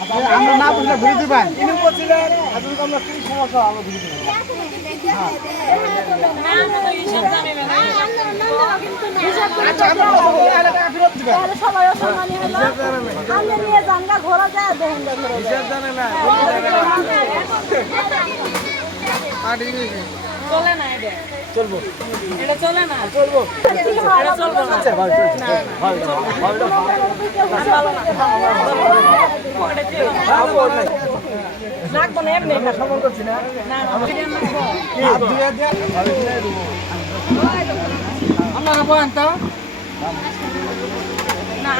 আমরা না বুঝলে ঘুরে দিবেন ইনি বলছিলেন আজকে আমরা কি সমস্যা আমরা ঘুরে দিবেন সবাই সম্মানী হলো আমরা নিয়ে জানগা ঘোরা যায় দেখেন চলে না এটা চলবো এটা চলে না চলবো এটা চলবো না আচ্ছা ভাই লাগবো না এমনি না সমান করছি না না হাত ধুয়ে দেন আমরা না বলেন তো না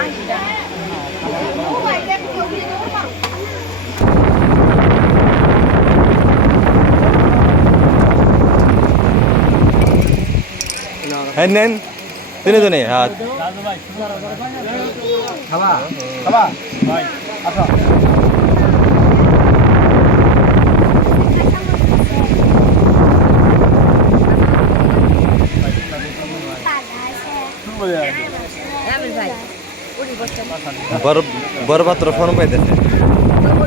নেন তিনজনে হাত খাবা খাবা ভাই আচ্ছা বরপাত্র ফোন পাইতেছে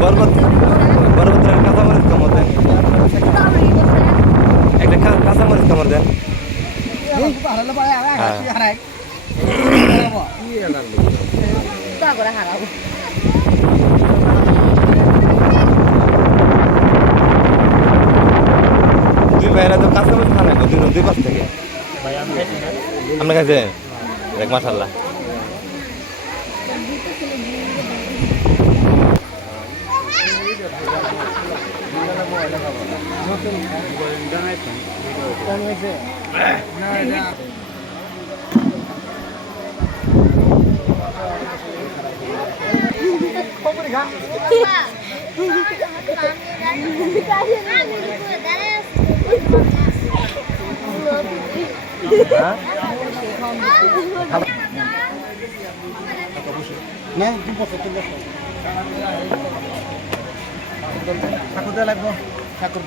বরপাত্রের কাঁচামরিচ কামড় দেন একটা কাঁচামরিচ কামড় দেন দুই ভাইরা তো কাঁচামরিচ খান না দুই পাশ থেকে আপনার কাছে দেখ মাশাআল্লাহ ঠাকুর লাগবো ঠাকুর